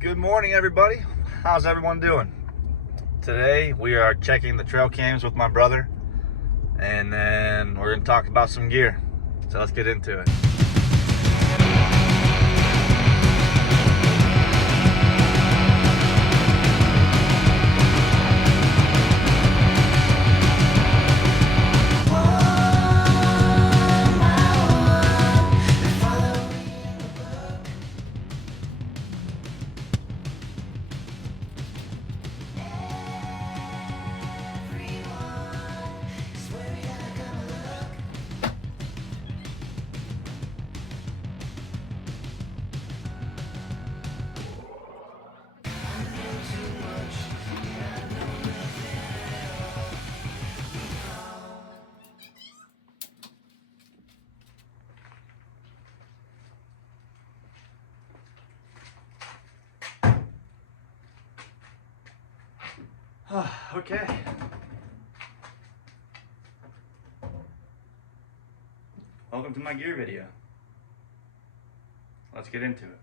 Good morning, everybody. How's everyone doing? Today we are checking the trail cams with my brother, and then we're going to talk about some gear. So let's get into it. Okay. Welcome to my gear video. Let's get into it.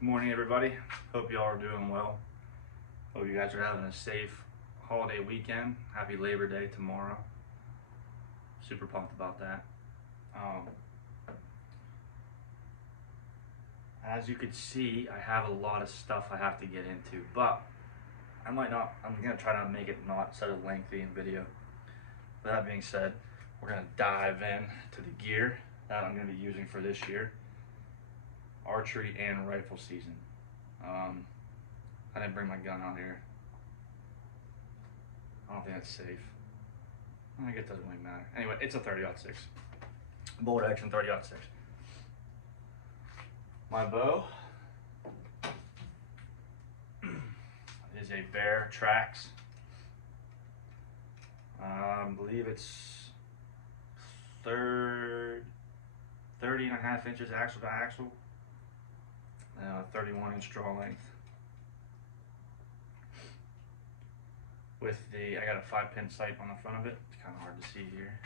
Good morning, everybody. Hope y'all are doing well. Hope you guys are having a safe holiday weekend. Happy Labor Day tomorrow. Super pumped about that. As you can see, I have a lot of stuff I have to get into, but I'm gonna try to make it not such a lengthy video. With that being said, we're gonna dive in to the gear that I'm gonna be using for this year. Archery and rifle season. I didn't bring my gun out here. I don't think that's safe. I think it doesn't really matter. Anyway, it's a 30-06. Bolt action 30-06. My bow is a Bear Trax. I believe it's 30.5 inches axle to axle, 31-inch draw length. With I got a 5-pin sight on the front of it. It's kind of hard to see here.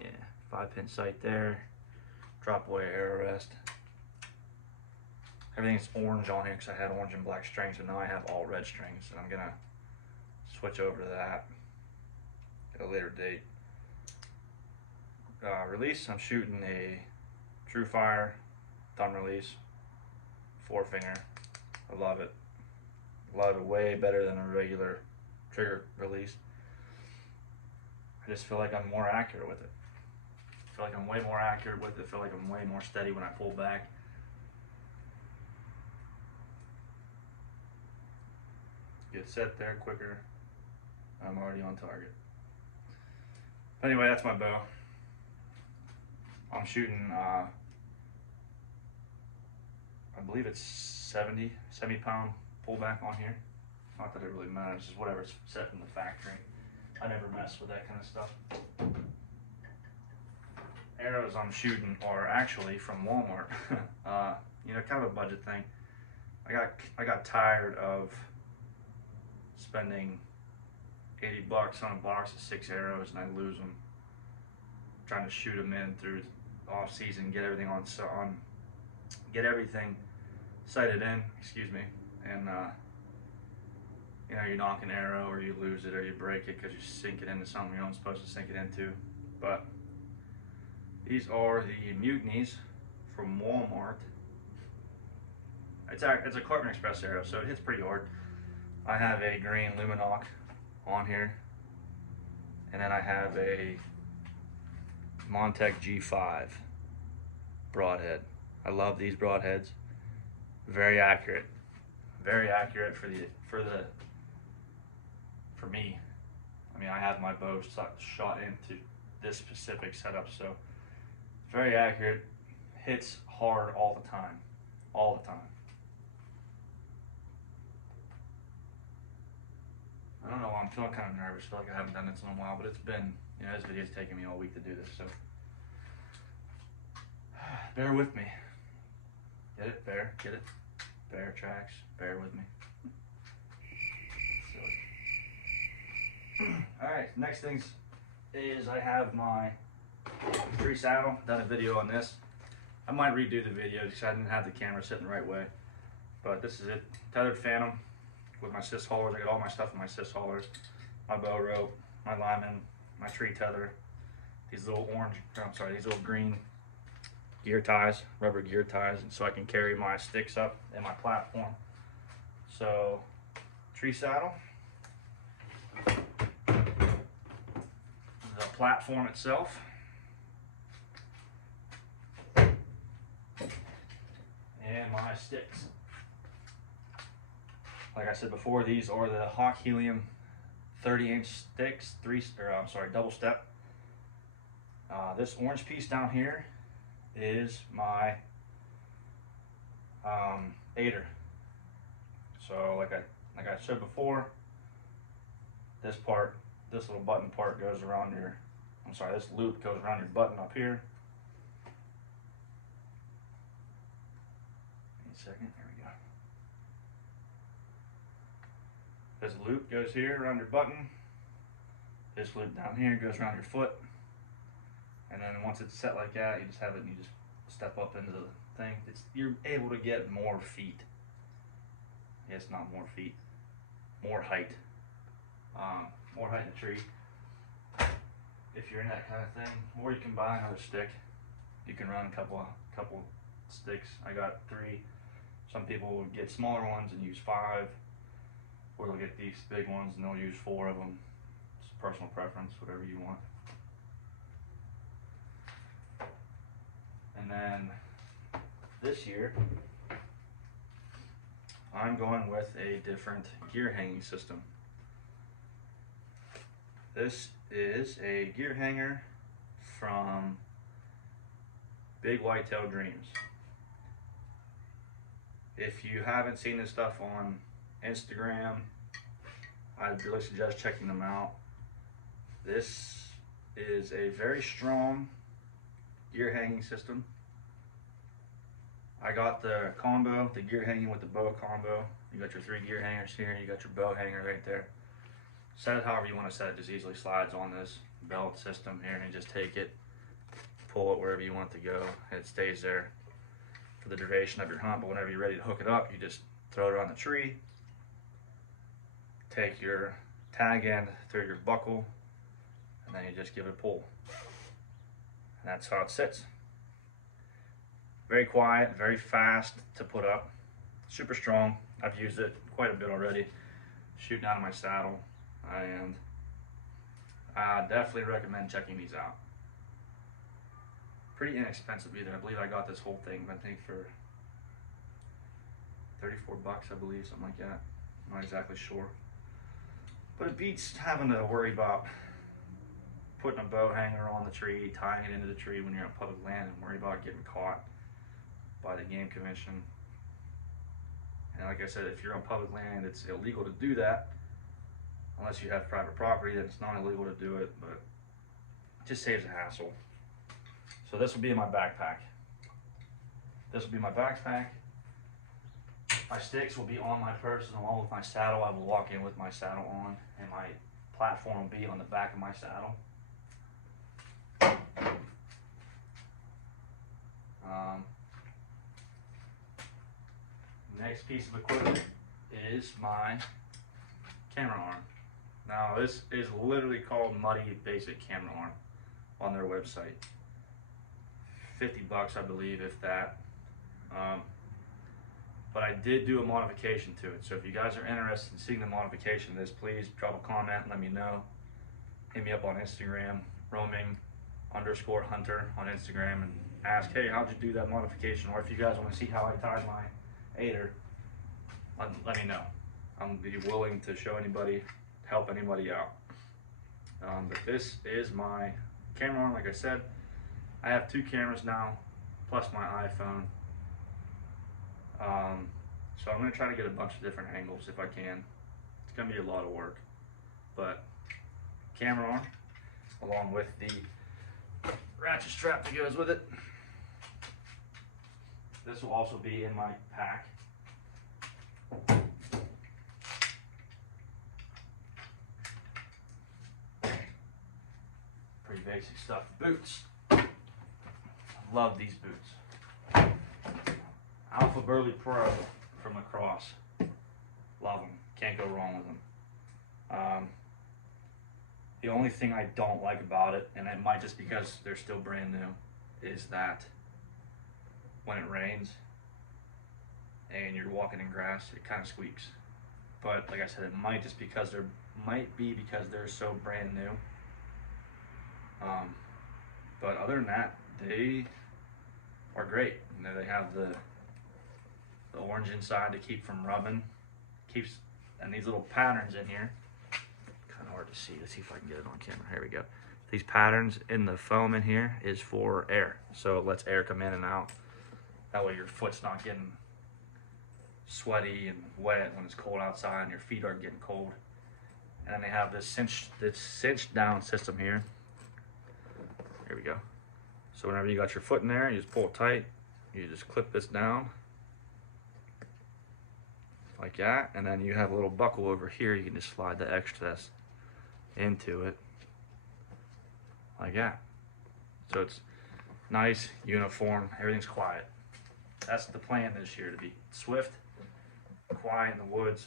Yeah, 5-pin sight there. Drop away arrow rest. Everything's orange on here because I had orange and black strings, but now I have all red strings, and I'm gonna switch over to that at a later date. Release, I'm shooting a True Fire thumb release, 4-finger. I love it. Love it way better than a regular trigger release. I just feel like I'm more accurate with it. I feel like I'm way more accurate with it. I feel like I'm way more steady when I pull back. Get set there quicker. I'm already on target. Anyway, that's my bow. I'm shooting, I believe it's 70 pound pullback on here. Not that it really matters, just whatever's set from the factory. I never mess with that kind of stuff. Arrows I'm shooting are actually from Walmart. You know, kind of a budget thing. I got tired of spending $80 on a box of 6 arrows and I lose them. Trying to shoot them in through off season, get everything get everything sighted in, excuse me, and you know, you knock an arrow or you lose it or you break it because you sink it into something you're not supposed to sink it into. But these are the Mutinies from Walmart. It's a Carbon Express arrow, so it hits pretty hard. I have a green Luminoc on here, and then I have a Montec G5 broadhead. I love these broadheads. Very accurate for me. I mean, I have my bow shot into this specific setup, so very accurate. Hits hard all the time. I don't know why I'm feeling kind of nervous. I feel like I haven't done this in a while, but it's been, you know, this video's taken me all week to do this, so bear with me. Get it? Get it? Bear Trax, bear with me. Silly. Alright, next things is I have my tree saddle. Done a video on this. I might redo the video because I didn't have the camera sitting the right way. But this is it. Tethered Phantom with my cis haulers. I got all my stuff in my cis hauler. My bow rope, my lineman, my tree tether. These little these little green gear ties, rubber gear ties, and so I can carry my sticks up in my platform. So, tree saddle. The platform itself. And my sticks. Like I said before, these are the Hawk Helium 30-inch sticks, double step. This orange piece down here is my aider. So like I said before, this little button part goes around this loop goes around your button up here. Wait a second, there we go. This loop goes here around your button. This loop down here goes around your foot. And then once it's set like that, you just have it and you just step up into the thing. You're able to get more feet. Yes, not more feet. More height. More height in the tree. If you're in that kind of thing. Or you can buy another stick. You can run a couple sticks. I got 3. Some people will get smaller ones and use 5. Or they'll get these big ones and they'll use 4 of them. It's personal preference, whatever you want. And then this year, I'm going with a different gear hanging system. This is a gear hanger from Big Whitetail Dreams. If you haven't seen this stuff on Instagram, I'd really suggest checking them out. This is a very strong gear hanging system. I got the combo, the gear hanging with the bow combo. You got your 3 gear hangers here, you got your bow hanger right there. Set it however you want to set it, just easily slides on this belt system here, and you just take it, pull it wherever you want it to go, and it stays there for the duration of your hunt. But whenever you're ready to hook it up, you just throw it on the tree, take your tag end through your buckle, and then you just give it a pull. And that's how it sits. Very quiet, very fast to put up, super strong. I've used it quite a bit already, shooting out of my saddle, and I definitely recommend checking these out. Pretty inexpensive either. I believe I got this whole thing, I think for 34 bucks, I believe, something like that. I'm not exactly sure. But it beats having to worry about putting a bow hanger on the tree, tying it into the tree when you're on public land, and worry about getting caught by the game commission. And like I said, if you're on public land, it's illegal to do that unless you have private property. Then it's not illegal to do it, but it just saves a hassle. So this will be in my backpack. This will be my backpack. My sticks will be on my person along with my saddle. I will walk in with my saddle on, and my platform will be on the back of my saddle. Next piece of equipment is my camera arm. Now this is literally called Muddy Basic Camera Arm on their website. 50 bucks, I believe, if that. But I did do a modification to it. So if you guys are interested in seeing the modification of this, please drop a comment and let me know. Hit me up on Instagram, roaming_hunter on Instagram, and ask, hey, how'd you do that modification? Or if you guys want to see how I tied my aider, let me know. I'm be willing to show anybody, help anybody out. But this is my camera arm. Like I said, I have 2 cameras now, plus my iPhone. So I'm going to try to get a bunch of different angles if I can. It's going to be a lot of work. But camera arm, along with the ratchet strap that goes with it. This will also be in my pack. Pretty basic stuff. Boots. Love these boots. Alpha Burley Pro from lacrosse. Love them. Can't go wrong with them. The only thing I don't like about it, and it might just because they're still brand new, is that when it rains and you're walking in grass, it kind of squeaks. But like I said, it might be because they're so brand new. But other than that, they are great. You know, they have the orange inside to keep from rubbing. And these little patterns in here, kind of hard to see. Let's see if I can get it on camera. Here we go. These patterns in the foam in here is for air. So it lets air come in and out. That way your foot's not getting sweaty and wet when it's cold outside and your feet aren't getting cold. And then they have this cinch down system here. Here we go. So whenever you got your foot in there, you just pull it tight. You just clip this down like that, and then you have a little buckle over here. You can just slide the extras into it like that. So it's nice, uniform, everything's quiet. That's the plan this year, to be swift, quiet in the woods,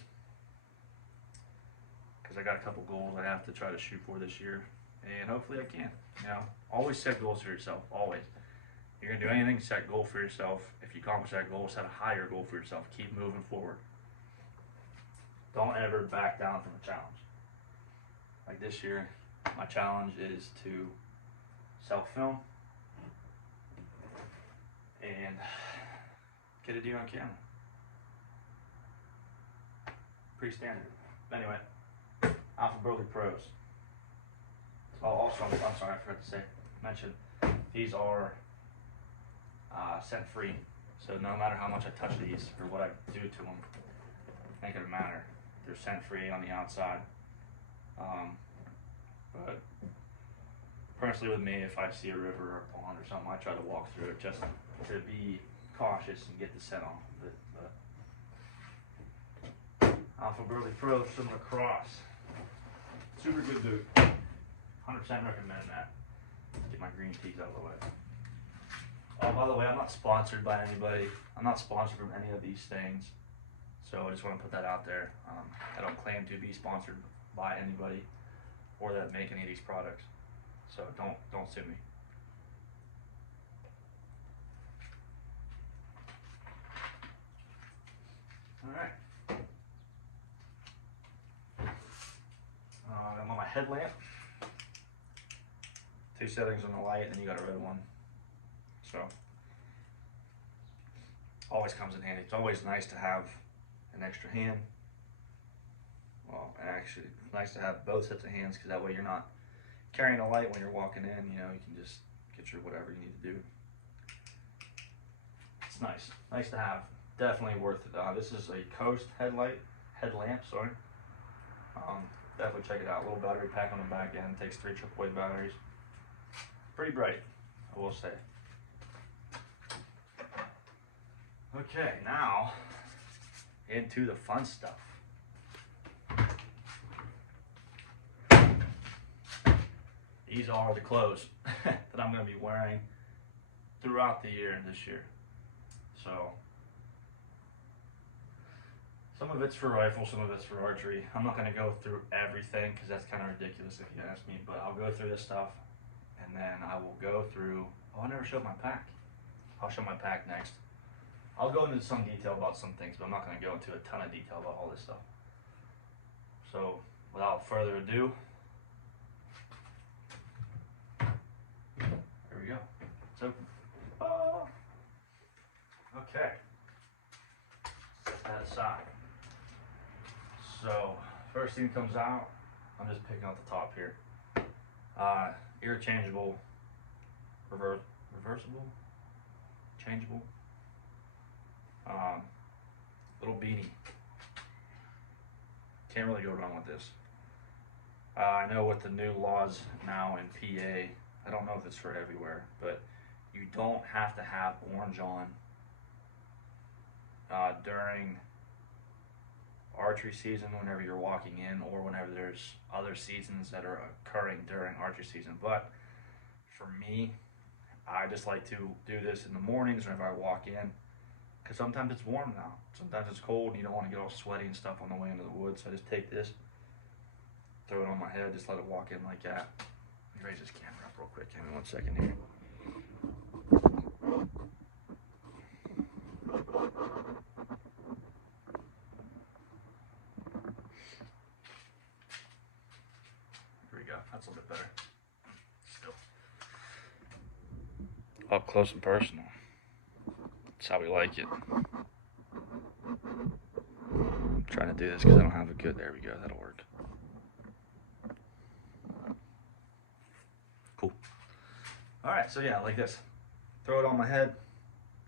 because I got a couple goals I have to try to shoot for this year, and hopefully I can. You know, always set goals for yourself, always. If you're gonna do anything, set a goal for yourself. If you accomplish that goal, set a higher goal for yourself. Keep moving forward. Don't ever back down from a challenge. Like this year, my challenge is to self-film and get a deer on camera. Pretty standard. Anyway, Alpha Burley Pros. Oh, also, I'm sorry, I forgot to mention, these are scent-free. So no matter how much I touch these or what I do to them, ain't gonna matter. They're scent-free on the outside. But personally with me, if I see a river or a pond or something, I try to walk through it just to be cautious and get the scent on. But Alpha Burley Pro from lacrosse. Super good boot. 100% recommend that. Get my green teas out of the way. Oh, by the way, I'm not sponsored by anybody. I'm not sponsored from any of these things. So I just want to put that out there. I don't claim to be sponsored by anybody or that make any of these products. So don't sue me. All right. I'm on my headlamp. 2 settings on the light, and then you got a red one. So always comes in handy. It's always nice to have an extra hand. Well, actually, it's nice to have both sets of hands, because that way you're not carrying a light when you're walking in. You know, you can just get your whatever you need to do. It's nice to have. Definitely worth it. This is a Coast headlamp. Sorry. Definitely check it out. A little battery pack on the back end. Takes 3 AAA batteries. Pretty bright, I will say. Okay, now into the fun stuff. These are the clothes that I'm going to be wearing throughout the year this year. So some of it's for rifle, some of it's for archery. I'm not going to go through everything because that's kind of ridiculous if you ask me, but I'll go through this stuff, and then I will go through, oh, I never showed my pack. I'll show my pack next. I'll go into some detail about some things, but I'm not going to go into a ton of detail about all this stuff. So without further ado, here we go. So, okay, set that aside. So first thing comes out, I'm just picking out the top here. Interchangeable, reversible, changeable, little beanie. Can't really go wrong with this. I know with the new laws now in PA, I don't know if it's for everywhere, but you don't have to have orange on during archery season whenever you're walking in, or whenever there's other seasons that are occurring during archery season. But for me, I just like to do this in the mornings whenever I walk in, because sometimes it's warm now. Sometimes it's cold and you don't want to get all sweaty and stuff on the way into the woods. So I just take this, throw it on my head, just let it walk in like that. Let me raise this camera up real quick. Give me 1 second here. Here we go. That's a little bit better. Still. Up close and personal. That's how we like it. I'm trying to do this because I don't have a good. There we go. That'll work. Cool. All right. So yeah, like this. Throw it on my head.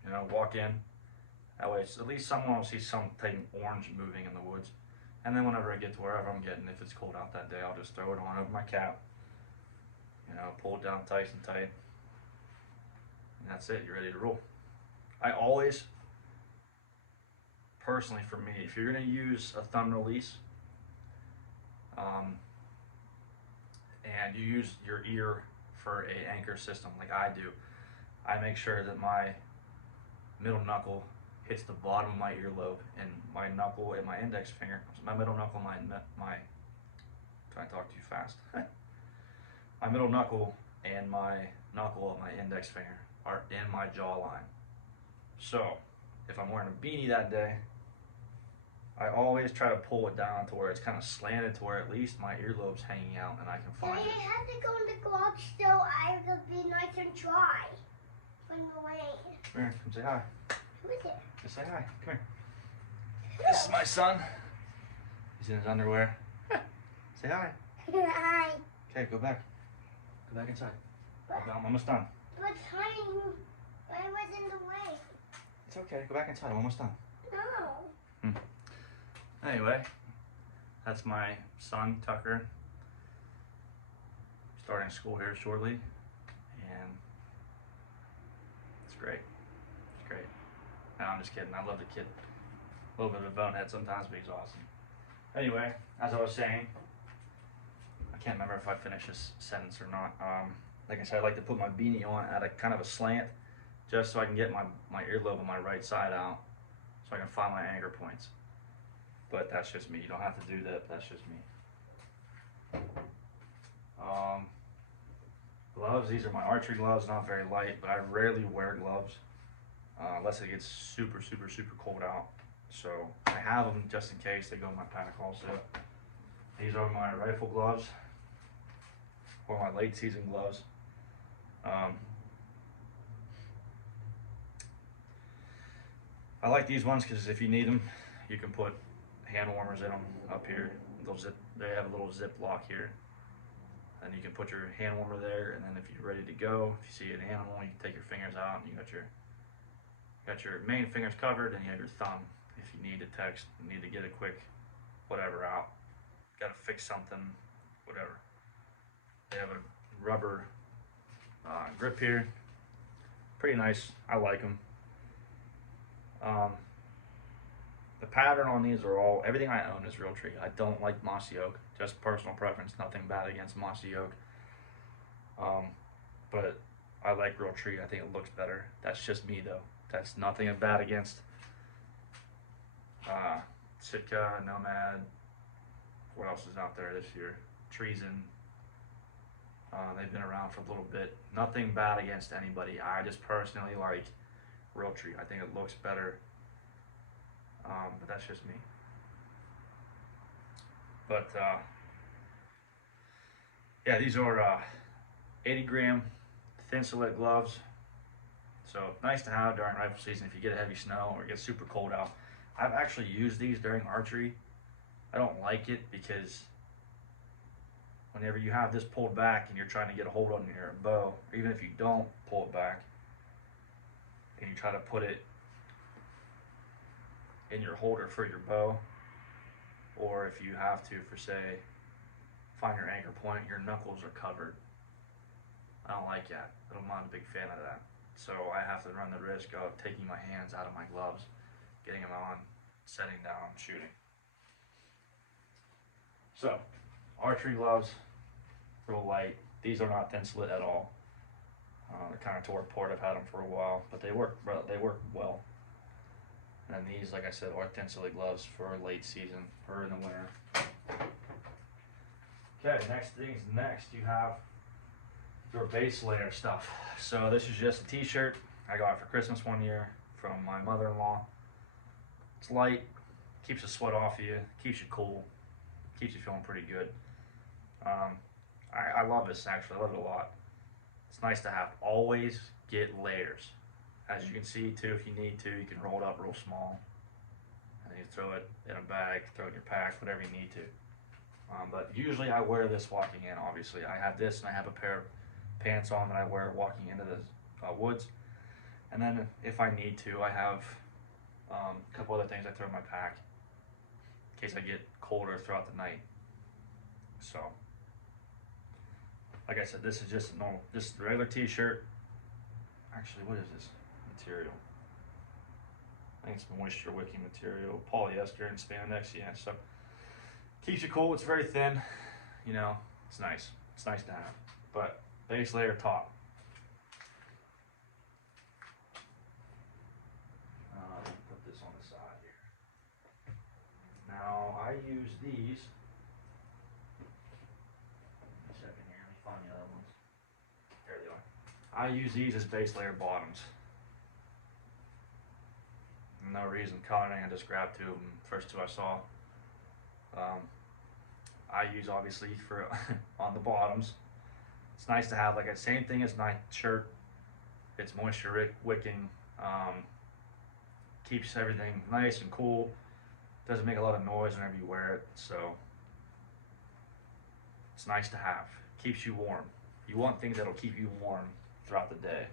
You know, walk in. That way, it's, at least someone will see something orange moving in the woods. And then whenever I get to wherever I'm getting, if it's cold out that day, I'll just throw it on over my cap. You know, pull it down tight and tight. And that's it. You're ready to roll. I always, personally for me, if you're going to use a thumb release, and you use your ear for a anchor system like I do, I make sure that my middle knuckle hits the bottom of my earlobe, and my knuckle and my index finger, my middle knuckle, my trying to talk too fast. My middle knuckle and my knuckle of my index finger are in my jawline. So if I'm wearing a beanie that day, I always try to pull it down to where it's kind of slanted to where at least my earlobe's hanging out and I can find it. I have to go in the gloves so I will be nice and dry from the rain. Come here, come say hi. Who is it? Just say hi. Come here. This is my son. He's in his underwear. Say hi. Hi. Okay, go back. Go back inside. But, I'm almost done. but honey, I was in the way. It's okay. Go back inside. I'm almost done. No. Anyway, that's my son, Tucker. Starting school here shortly. And it's great. It's great. No, I'm just kidding. I love the kid. A little bit of a bonehead sometimes, but he's awesome. Anyway, as I was saying, I can't remember if I finished this sentence or not. Like I said, I like to put my beanie on at a kind of a slant, just so I can get my earlobe on my right side out, so I can find my anchor points. But that's just me. You don't have to do that. That's just me. Gloves. These are my archery gloves. Not very light, but I rarely wear gloves unless it gets super, super, super cold out. So I have them just in case. They go in my pack also. These are my rifle gloves, or my late season gloves. I like these ones because if you need them, you can put hand warmers in them up here. They have a little zip lock here, and you can put your hand warmer there. And then if you're ready to go, if you see an animal, you can take your fingers out, and you got your main fingers covered, and you have your thumb. If you need to text, you need to get a quick whatever out, got to fix something, whatever. They have a rubber grip here, pretty nice. I like them. The pattern on these are everything I own is real tree. I don't like mossy oak, just personal preference, nothing bad against mossy oak. But I like real tree. I think it looks better. That's just me though. That's nothing bad against Sitka, Nomad. What else is out there this year? Treason. They've been around for a little bit. Nothing bad against anybody. I just personally like real tree. I think it looks better. But that's just me. But yeah, these are 80 gram thin silhouette gloves. So nice to have during rifle season if you get a heavy snow or it gets super cold out. I've actually used these during archery. I don't like it because whenever you have this pulled back and you're trying to get a hold on your bow, or even if you don't pull it back and you try to put it in your holder for your bow, or if you have to, for say, find your anchor point, your knuckles are covered. I don't like that. I'm not a big fan of that. So I have to run the risk of taking my hands out of my gloves, getting them on, setting down, shooting. So, archery gloves, real light. These are not thin slit at all. They're kind of tore apart. I've had them for a while, but they work well. And then these, like I said, are thin silly gloves for late season or in the winter. Okay, next you have your base layer stuff. So this is just a t-shirt I got for Christmas one year from my mother-in-law. It's light, keeps the sweat off of you, keeps you cool, keeps you feeling pretty good. I love this actually, I love it a lot. It's nice to have. Always get layers. As you can see too, if you need to, you can roll it up real small. And you throw it in a bag, throw it in your pack, whatever you need to. But usually I wear this walking in, obviously. I have this and I have a pair of pants on that I wear walking into the woods. And then if I need to, I have a couple other things I throw in my pack in case I get colder throughout the night. So, like I said, this is just a regular t-shirt. Actually, what is this material? I think it's moisture wicking material, polyester and spandex, yeah. So keeps you cool. It's very thin, you know. It's nice. It's nice to have. But base layer top. Put this on the side here. Now I use these. A second here. Let me find the other ones. There they are. I use these as base layer bottoms. No reason. Colin and I just grabbed two of them. First two I saw. I use obviously for on the bottoms. It's nice to have like a same thing as my shirt. It's moisture wicking. Keeps everything nice and cool. Doesn't make a lot of noise whenever you wear it. So it's nice to have. Keeps you warm. You want things that'll keep you warm throughout the day.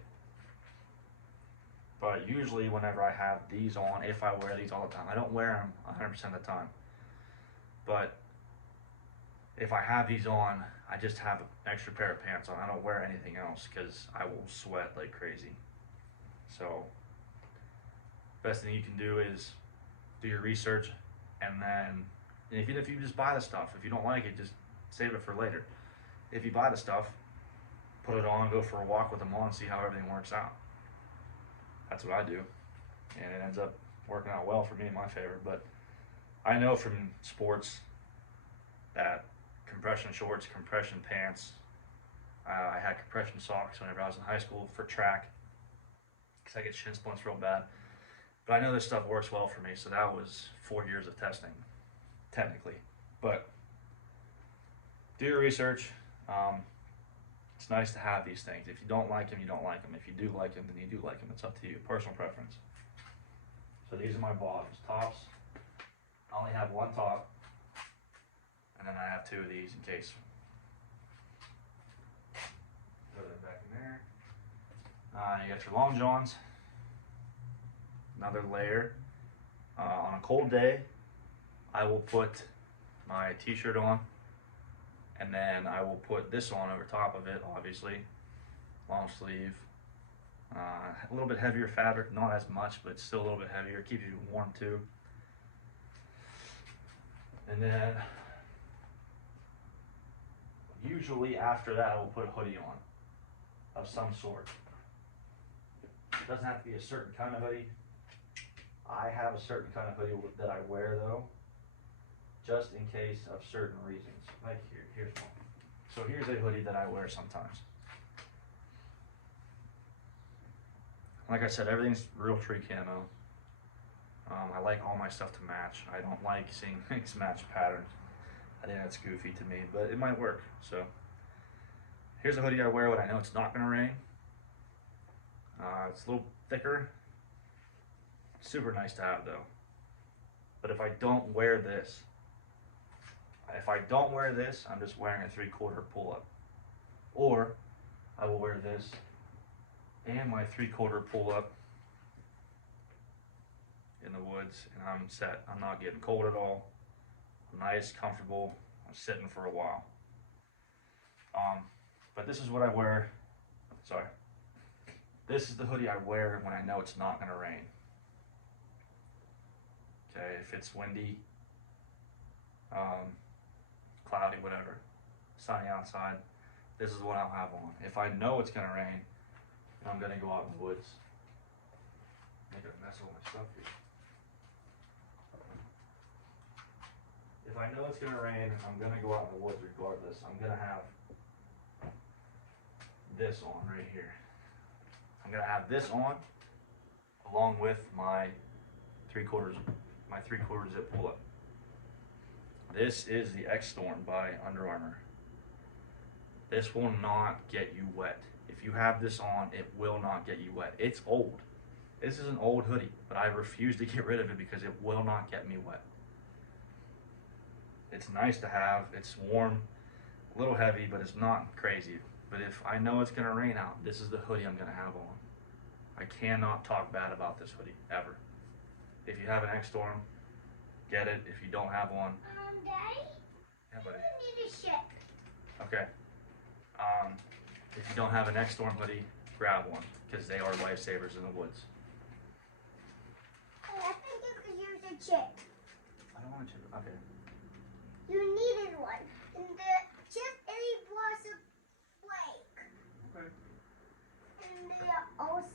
But usually whenever I have these on, if I wear these all the time, I don't wear them 100% of the time. But if I have these on, I just have an extra pair of pants on. I don't wear anything else because I will sweat like crazy. So best thing you can do is do your research, and then even if you just buy the stuff, if you don't like it, just save it for later. If you buy the stuff, put it on, go for a walk with them on, see how everything works out. That's what I do, and it ends up working out well for me in my favor. But I know from sports that compression shorts, compression pants, I had compression socks whenever I was in high school for track because I get shin splints real bad. But I know this stuff works well for me, so that was 4 years of testing, technically. But do your research. It's nice to have these things. If you don't like them, you don't like them. If you do like them, then you do like them. It's up to you, personal preference. So these are my bottoms. Tops, I only have one top, and then I have two of these in case. Throw that back in there. You got your long johns. Another layer. On a cold day, I will put my t-shirt on, and then I will put this on over top of it, obviously. Long sleeve. A little bit heavier fabric, not as much, but still a little bit heavier. Keeps you warm too. And then usually after that, I will put a hoodie on of some sort. It doesn't have to be a certain kind of hoodie. I have a certain kind of hoodie that I wear though, just in case of certain reasons. Like here's one. So here's a hoodie that I wear sometimes. Like I said, everything's real tree camo. I like all my stuff to match. I don't like seeing mixed match patterns. I think that's goofy to me, but it might work. So here's a hoodie I wear when I know it's not gonna rain. It's a little thicker. Super nice to have though. But if I don't wear this, I'm just wearing a 3/4 pull-up. Or I will wear this and my 3/4 pull-up in the woods, and I'm set. I'm not getting cold at all. I'm nice, comfortable. I'm sitting for a while. But this is what I wear. Sorry. This is the hoodie I wear when I know it's not gonna rain. Okay, if it's windy, cloudy, whatever, sunny outside, this is what I'll have on. If I know it's gonna rain, and I'm gonna go out in the woods, make a mess of all my stuff here. if I know it's gonna rain, I'm gonna go out in the woods regardless. I'm gonna have this on right here. I'm gonna have this on along with my 3/4 zip pull-up. This is the X Storm by Under Armour. This will not get you wet. If you have this on, it will not get you wet. It's old. This is an old hoodie, but I refuse to get rid of it because it will not get me wet. It's nice to have. It's warm, a little heavy, but it's not crazy. But if I know it's gonna rain out, this is the hoodie I'm gonna have on. I cannot talk bad about this hoodie, ever. If you have an X Storm, get it. If you don't have one, Daddy? yeah, buddy. I need a ship. Okay. If you don't have an X Storm hoodie, grab one, because they are lifesavers in the woods. I think you could use a chip. I don't want you. Okay. You needed one. And the chip it was a flake. Okay. And they are also,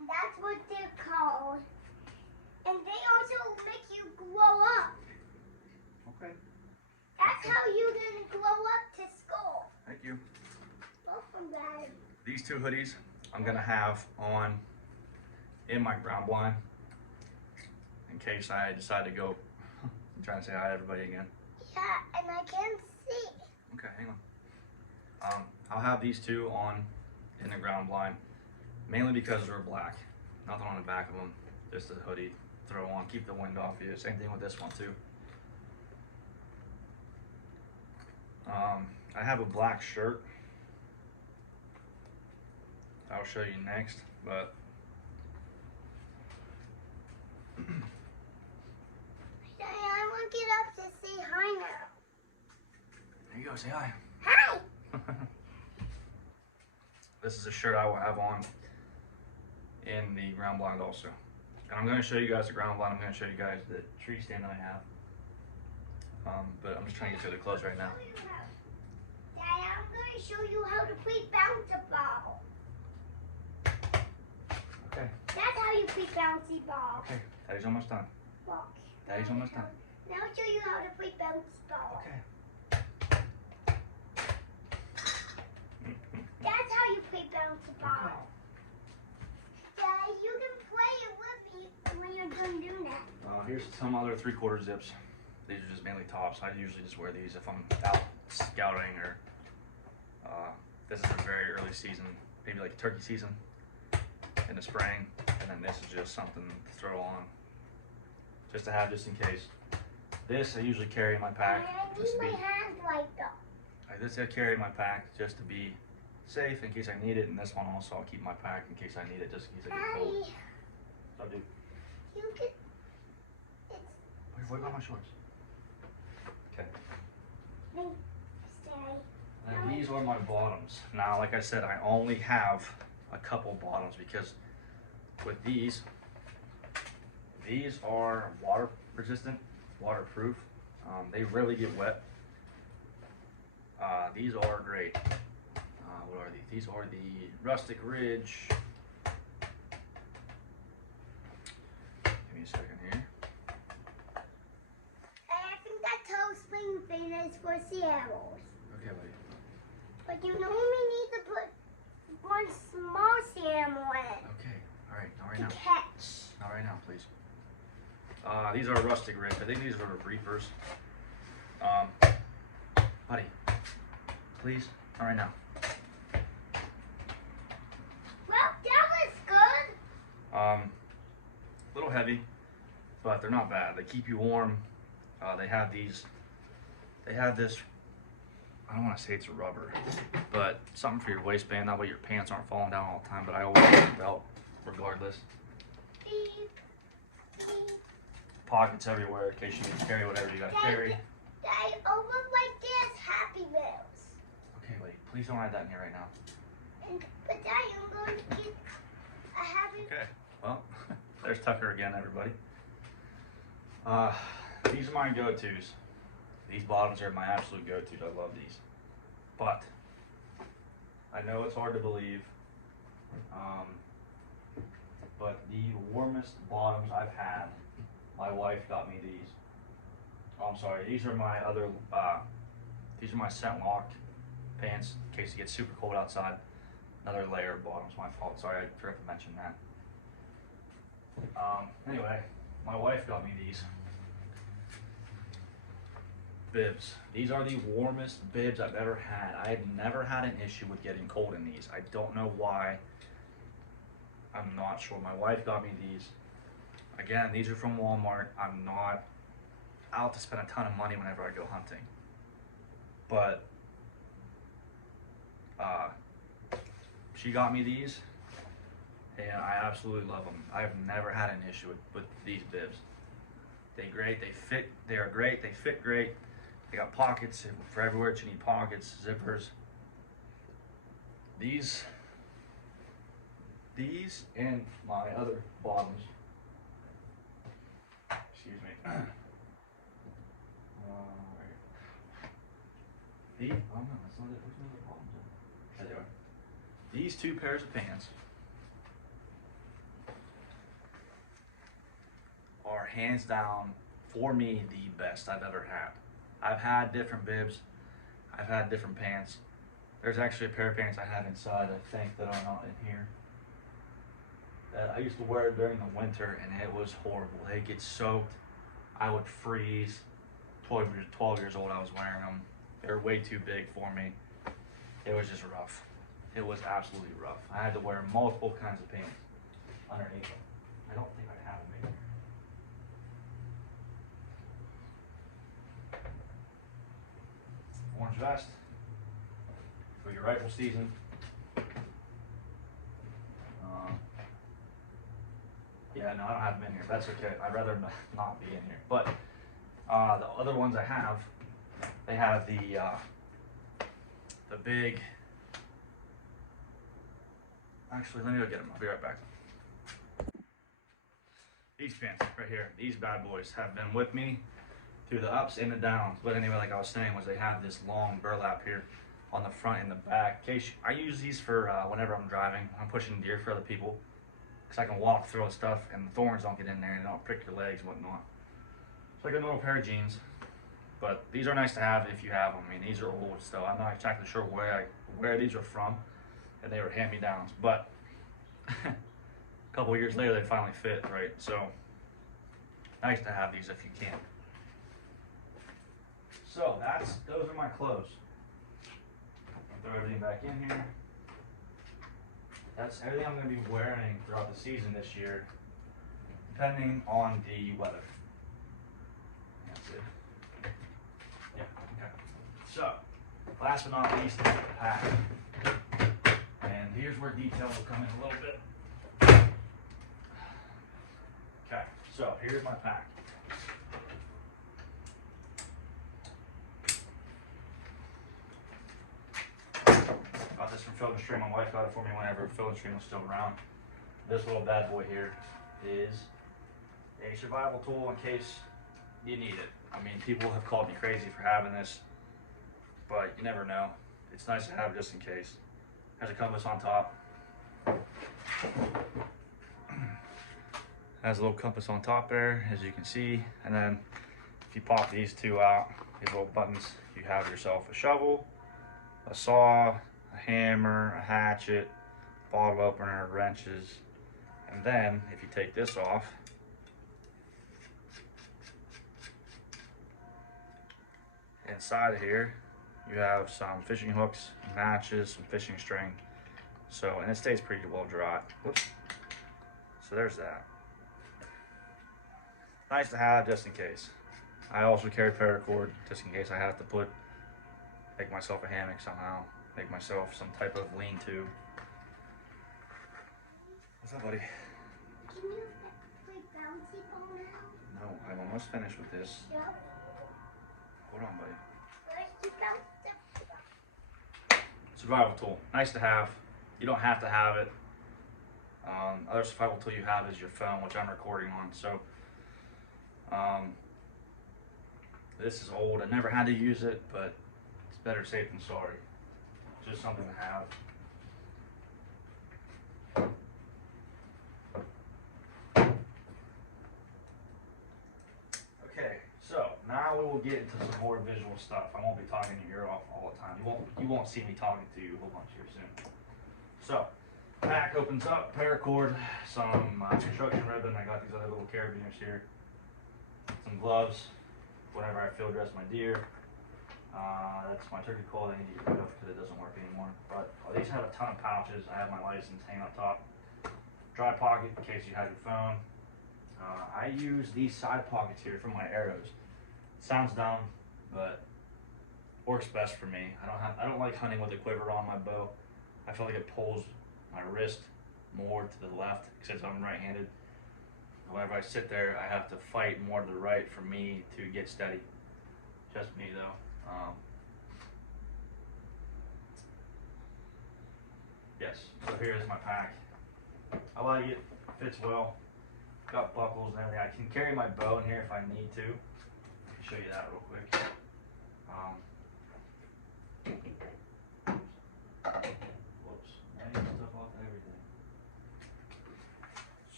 that's what they're called. And they also make you glow up. Okay. That's how you're going to glow up to school. Thank you. Welcome, Dad. These two hoodies I'm gonna have on in my ground blind in case I decide to go. I'm trying to say hi to everybody again. Yeah, and I can see. Okay, hang on. I'll have these two on in the ground blind, mainly because they're black. Nothing on the back of them, just a hoodie. Throw on, keep the wind off you. Same thing with this one too. I have a black shirt. I'll show you next, but Daddy, I want to get up to say hi now. there you go, say hi. Hi! This is a shirt I will have on in the ground blind also. And I'm going to show you guys the ground blind. I'm going to show you guys the tree stand I have. But I'm just trying to get to the clothes right now. Daddy, I'm going to show you how to play bouncy ball. Okay. That's how you play bouncy ball. Okay. Daddy's almost done. Walk. Daddy's almost done. Now I'll show you how to play bouncy ball. Okay. That's how you play bouncy ball. Daddy, you can play it with me when you're done doing that. Here's some other 3/4 zips. These are just mainly tops. I usually just wear these if I'm out scouting or this is a very early season, maybe like turkey season in the spring, and then this is just something to throw on, just to have just in case. This I usually carry in my pack. I Just need to my be, hands like that. this I carry in my pack just to be safe in case I need it, and this one also I'll keep in my pack in case I need it, just in case I get cold. Daddy, So dude, you can. what about my shorts? Okay. Stay. And these are my bottoms. Now, like I said, I only have a couple bottoms because with these are water resistant, waterproof. They rarely get wet. These are great. What are these? These are the Rustic Ridge. Give me a second here. I think that toe spring thing is for Seattle's. Okay, buddy. But you only need to put one small salmon in Okay. All right. Not right to now. catch. Not right now, please. These are Rustic Ridge. I think these are Reapers. Buddy, please. Not right now. Well, that was good. Little heavy, but they're not bad. They keep you warm. They have these. They have this. I don't want to say it's a rubber, but something for your waistband. That way your pants aren't falling down all the time. But I always wear a belt, regardless. Beep, beep. Pockets everywhere in case you need to carry whatever you gotta carry. They over like this Happy Meals. Okay, wait. Please don't add that in here right now. And but Daddy, I'm going to get a Happy. Okay. Well, there's Tucker again, everybody. These are my go-tos. These bottoms are my absolute go-tos. I love these. But I know it's hard to believe, but the warmest bottoms I've had, my wife got me these, Oh, I'm sorry. These are my other. These are my scent locked pants in case it gets super cold outside. Another layer of bottoms. My fault. Sorry, I forgot to mention that. Anyway, my wife got me these bibs. These are the warmest bibs I've ever had. I have never had an issue with getting cold in these. I don't know why. I'm not sure. My wife got me these. Again, these are from Walmart. I'm not out to spend a ton of money whenever I go hunting. But she got me these, and I absolutely love them. I've never had an issue with these bibs. They're great. They fit. They are great. They fit great. They got pockets for everywhere that you need pockets, zippers. These and my other bottoms. Excuse me. Oh no, that's not it. Where's my other bottoms? There they are. These two pairs of pants are hands down, for me, the best I've ever had. I've had different bibs. I've had different pants. There's actually a pair of pants I have inside, I think, that are not in here. That I used to wear during the winter, and it was horrible. They'd get soaked. I would freeze. 12 years old, I was wearing them. They were way too big for me. It was just rough. It was absolutely rough. I had to wear multiple kinds of pants underneath them. I don't think I have them here. Orange vest for your rifle season. Yeah, no, I don't have them in here. That's okay. I'd rather not be in here. But the other ones I have, they have the big. Actually, let me go get them. I'll be right back. These pants right here, these bad boys have been with me through the ups and the downs. But anyway, like I was saying, was they have this long burlap here on the front and the back. In case I use these for whenever I'm driving, I'm pushing deer for other people, because I can walk through and stuff, and the thorns don't get in there and they don't prick your legs and whatnot. It's like a normal pair of jeans, but these are nice to have if you have them. I mean, these are old still. I'm not exactly sure where these are from, and they were hand-me-downs, but a couple years later they finally fit right. So nice to have these if you can. So those are my clothes. I'll throw everything back in here. That's everything I'm going to be wearing throughout the season this year, depending on the weather. That's it. Yeah, okay. So, last but not least, the pack. And here's where details will come in a little bit. Okay, so here's my pack. Got this from Field and Stream. My wife got it for me whenever Field and Stream was still around. This little bad boy here is a survival tool in case you need it. I mean, people have called me crazy for having this, but you never know. It's nice to have just in case. Has a compass on top. Has a little compass on top there, as you can see. And then if you pop these two out, these little buttons, you have yourself a shovel, a saw, a hammer, a hatchet, bottle opener, wrenches. And then if you take this off, inside of here you have some fishing hooks, matches, some fishing string. So, and it stays pretty well dry. Whoops. So there's that. Nice to have just in case. I also carry paracord just in case I have to make myself a hammock somehow. Make myself some type of lean-to. What's up, buddy? Can you play bouncy ball now? No, I'm almost finished with this. Yep. Hold on, buddy. Where's the bouncy? Survival tool. Nice to have. You don't have to have it. Other survival tool you have is your phone, which I'm recording on. So, this is old. I never had to use it, but it's better safe than sorry. Just something to have. Okay, so now we will get into some more visual stuff. I won't be talking your ear off all the time. You won't see me talking to you a whole bunch here soon. So, pack opens up, paracord, some construction ribbon. I got these other little carabiners here, some gloves, whenever I field dress my deer. That's my turkey coil I need to get rid of because it doesn't work anymore. But these have a ton of pouches. I have my license hanging up top. Dry pocket in case you have your phone. I use these side pockets here for my arrows. Sounds dumb, but works best for me. I don't like hunting with a quiver on my bow. I feel like it pulls my wrist more to the left since I'm right-handed. Whenever I sit there, I have to fight more to the right for me to get steady. Just me though. Yes, so here's my pack. I like it, fits well. Got buckles and everything. I can carry my bow in here if I need to. I can show you that real quick. Whoops, I need stuff off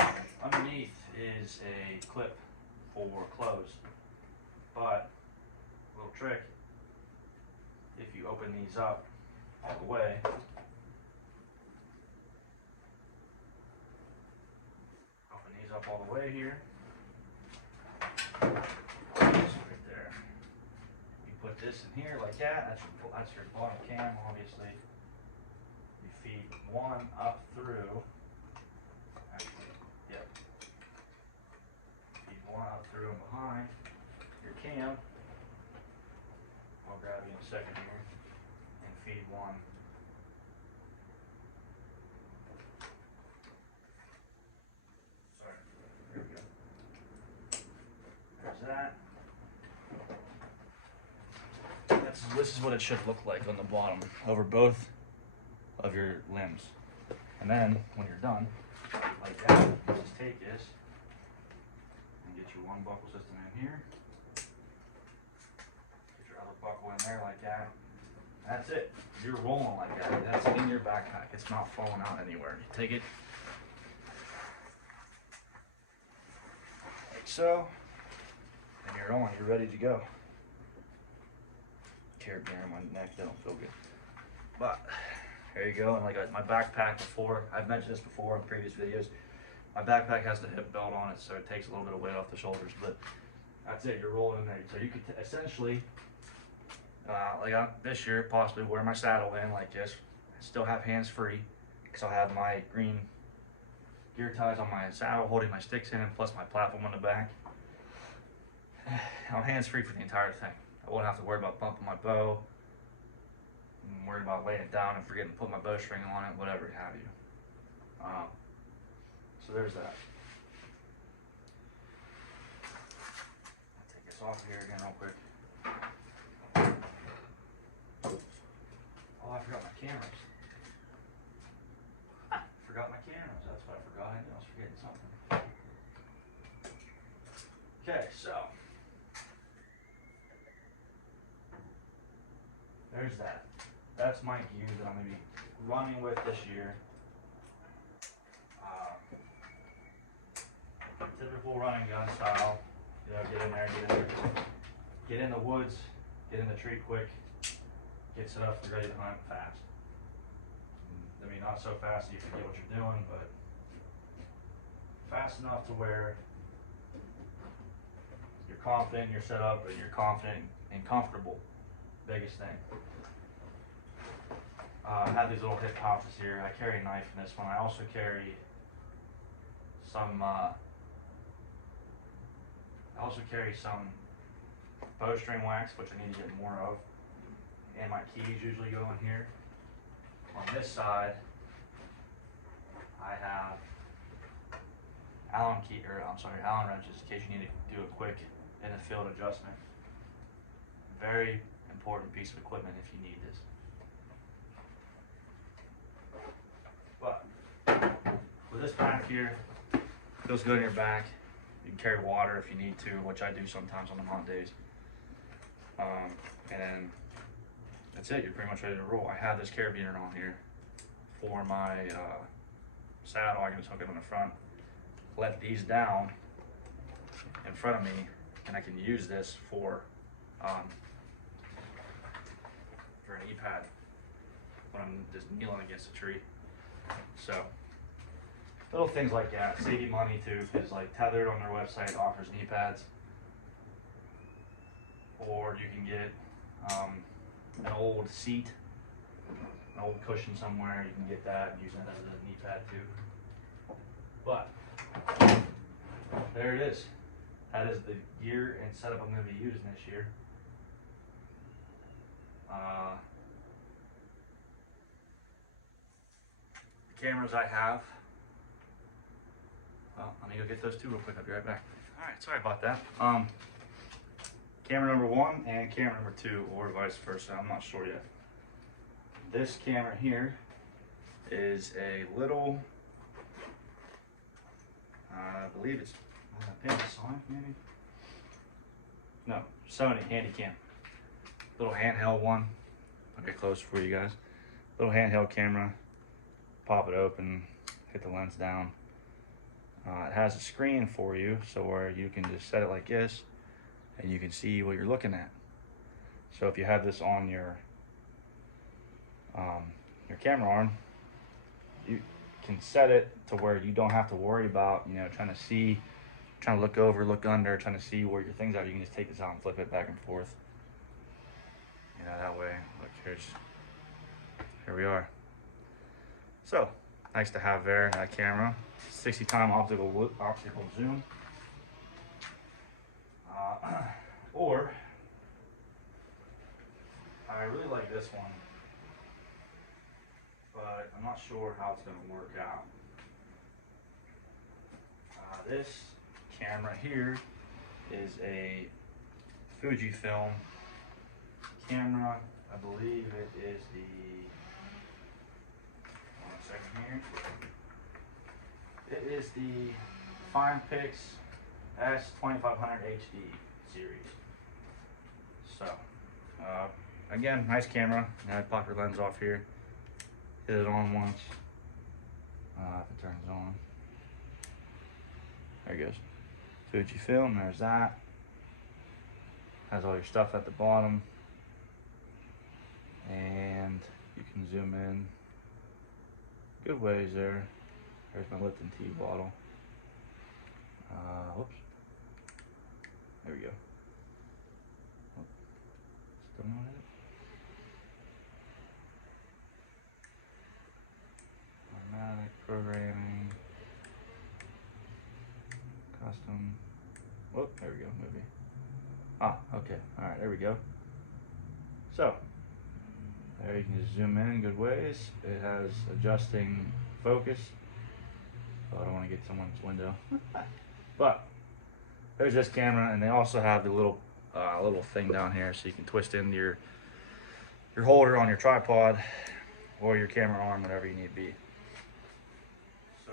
everything. Underneath is a clip for clothes, but little trick, if you open these up all the way, up all the way here. Right there. You put this in here like that. That's your bottom cam, obviously. You feed one up through. Actually, yep. Feed one up through and behind your cam. I'll grab you in a second here. And feed one. That. This is what it should look like on the bottom over both of your limbs. And then when you're done, like that, you just take this and get your one buckle system in here. Get your other buckle in there like that. That's it. You're rolling like that. That's in your backpack. It's not falling out anywhere. You take it like so. And you're on, you're ready to go. Carabiner in my neck, they don't feel good. But there you go. And like my backpack before, I've mentioned this before in previous videos, my backpack has the hip belt on it, so it takes a little bit of weight off the shoulders, but that's it, you're rolling in there. So you could essentially, this year, possibly wear my saddle in like this, still have hands free, because I'll have my green gear ties on my saddle holding my sticks in, and plus my platform on the back. I'm hands free for the entire thing. I won't have to worry about bumping my bow. I'm worried about laying it down and forgetting to put my bowstring on it, whatever have you. So there's that. I'll take this off here again real quick. Oh, I forgot my cameras. Forgot my cameras. That's what I forgot. I knew I was forgetting something. Okay, so. There's that. That's my gear that I'm going to be running with this year. Typical running gun style. You know, get in there, get in the woods, get in the tree quick, get set up, ready to hunt fast. I mean, not so fast that you forget what you're doing, but fast enough to where you're confident in your setup and you're confident and comfortable. Biggest thing. I have these little hip pouches here. I carry a knife in this one. I also carry some bowstring wax, which I need to get more of. And my keys usually go in here. On this side, I have Allen wrenches in case you need to do a quick in the field adjustment. Very important piece of equipment if you need this. But with this pack here, it feels good in your back. You can carry water if you need to, which I do sometimes on the hot days. And then that's it. You're pretty much ready to roll. I have this carabiner on here for my saddle. I can just hook it on the front. Let these down in front of me, and I can use this for an e-pad when I'm just kneeling against a tree. So little things like that save you money too, because like Tethered on their website offers knee pads, or you can get an old seat, an old cushion somewhere. You can get that and use that as a knee pad too. But there it is. That is the gear and setup I'm going to be using this year. The cameras I have. Well, let me go get those two real quick. I'll be right back. All right, sorry about that. Camera number 1 and camera number 2, or vice versa. I'm not sure yet. This camera here is a little, I believe it's Panasonic maybe? No, Sony Handycam. Little handheld one. I'll get close for you guys. Little handheld camera. Pop it open, hit the lens down. It has a screen for you, so where you can just set it like this, and you can see what you're looking at. So if you have this on your camera arm, you can set it to where you don't have to worry about, you know, trying to look over, look under, trying to see where your things are. You can just take this out and flip it back and forth. You know, that way, look, here we are. So, nice to have there, that camera. 60x optical zoom. Or, I really like this one, but I'm not sure how it's going to work out. This camera here is a Fujifilm camera. I believe it is the, one second here. It is the FinePix S2500 HD series. So, again, nice camera. I pop your lens off here. Hit it on once. If it turns on. There it goes. Fujifilm, there's that. Has all your stuff at the bottom. And you can zoom in good ways there. There's my Lipton tea bottle. Whoops. There we go. Oh, still not in it. Automatic programming. Custom. Whoop, there we go, movie. Ah, okay. Alright, there we go. So, there you can just zoom in good ways. It has adjusting focus. Oh, I don't want to get someone's window. But there's this camera, and they also have the little thing down here, so you can twist in your holder on your tripod or your camera arm, whatever you need to be. So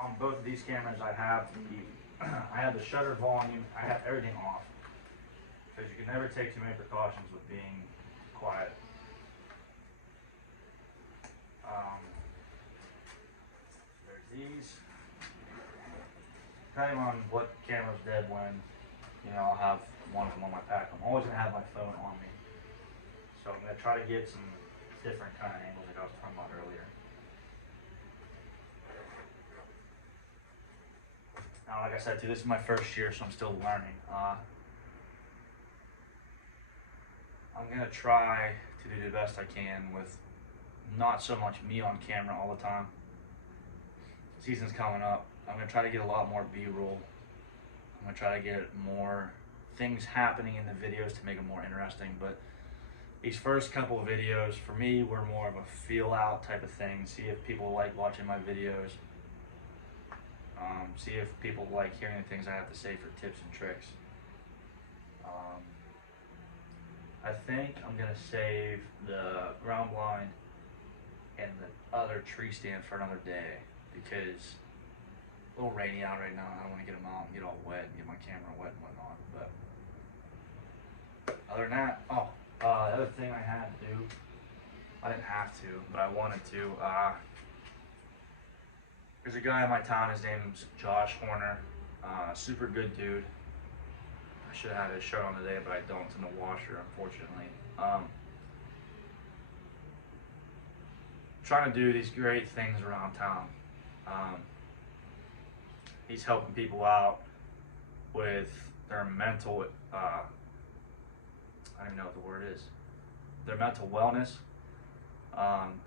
on both of these cameras, I have the shutter volume. I have everything off because you can never take too many precautions with being quiet. There's these. Depending on what camera's dead when, you know, I'll have one of them on my pack. I'm always gonna have my phone on me. So I'm gonna try to get some different kind of angles like I was talking about earlier. Now, like I said too, this is my first year, so I'm still learning. I'm gonna try to do the best I can with not so much me on camera all the time. Season's coming up. I'm gonna try to get a lot more B-roll. I'm gonna try to get more things happening in the videos to make them more interesting. But these first couple of videos for me were more of a feel out type of thing. See if people like watching my videos. See if people like hearing the things I have to say for tips and tricks. I think I'm gonna save the ground blind and the other tree stand for another day because it's a little rainy out right now. I don't want to get them out and get all wet and get my camera wet and whatnot. But other than that, the other thing I had to do, I didn't have to, but I wanted to. There's a guy in my town. His name's Josh Horner. Super good dude. I should have had his shirt on today, but I don't. It's in the washer, unfortunately. Trying to do these great things around town. He's helping people out with their mental, I don't even know what the word is, their mental wellness,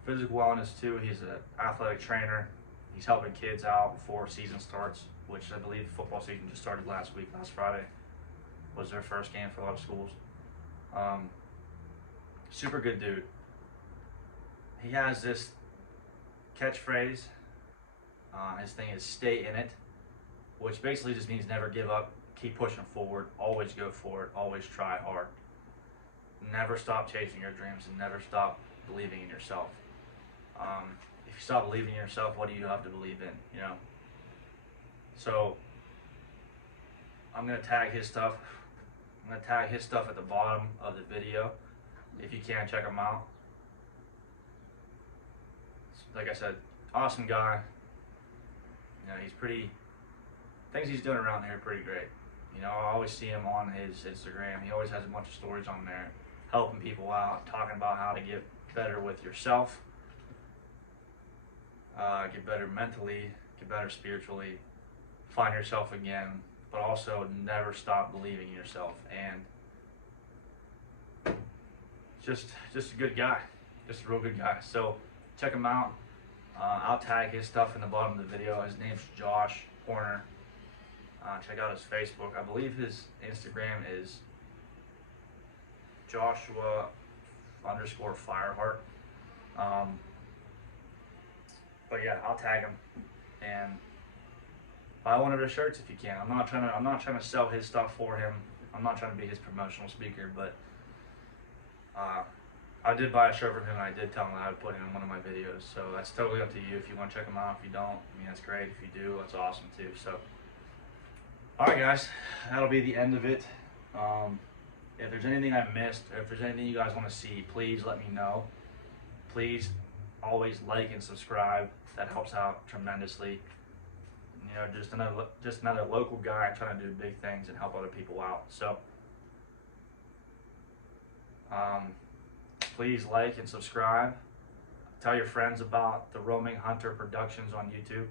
physical wellness too. He's an athletic trainer. He's helping kids out before season starts, which I believe football season just started last Friday was their first game for a lot of schools. Super good dude. He has this catchphrase. His thing is "stay in it," which basically just means never give up, keep pushing forward, always go for it, always try hard. Never stop chasing your dreams and never stop believing in yourself. If you stop believing in yourself, what do you have to believe in, you know? So I'm gonna tag his stuff. I'm gonna tag his stuff at the bottom of the video. If you can, check him out. Like I said, awesome guy. You know, things he's doing around here are pretty great. You know, I always see him on his Instagram. He always has a bunch of stories on there, helping people out, talking about how to get better with yourself, get better mentally, get better spiritually, find yourself again, but also never stop believing in yourself. And just a good guy, just a real good guy. So check him out. I'll tag his stuff in the bottom of the video. His name's Josh Horner. Check out his Facebook. I believe his Instagram is Joshua_Fireheart. But yeah, I'll tag him and buy one of his shirts if you can. I'm not trying to sell his stuff for him. I'm not trying to be his promotional speaker, but I did buy a shirt from him, and I did tell him that I would put him in one of my videos. So that's totally up to you if you want to check him out. If you don't, I mean, that's great. If you do, that's awesome too. So, all right, guys, that'll be the end of it. If there's anything I missed, or if there's anything you guys want to see, please let me know. Please always like and subscribe. That helps out tremendously. You know, just another local guy trying to do big things and help other people out. So, please like and subscribe. Tell your friends about the Roaming Hunter Productions on YouTube.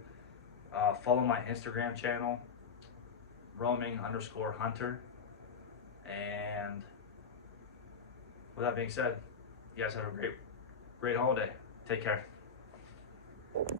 Follow my Instagram channel, Roaming_Hunter. And with that being said, you guys have a great holiday. Take care.